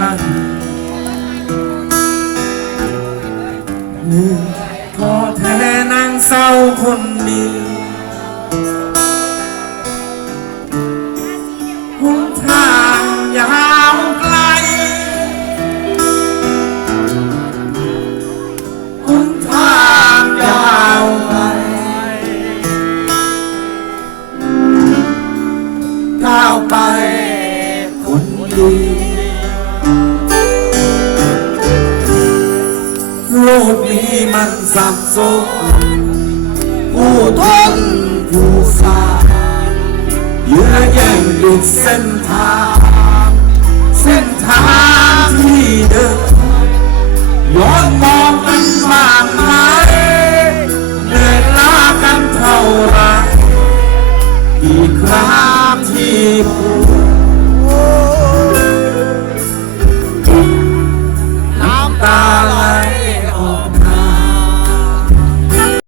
ลันเหนื่อยท้อแท้นางเศร้าคนนี้หนทางยาวไกลหนทางยาวไกลก้าวไปคนดี โลกนี้มันสับสนผู้ทนผู้สาเยื่อแย่งดิดเส้นทาง เส้นทางที่เดินย้อนมองกันมากมายเดินลากันเท่าไรกี่ครั้งที่ผู้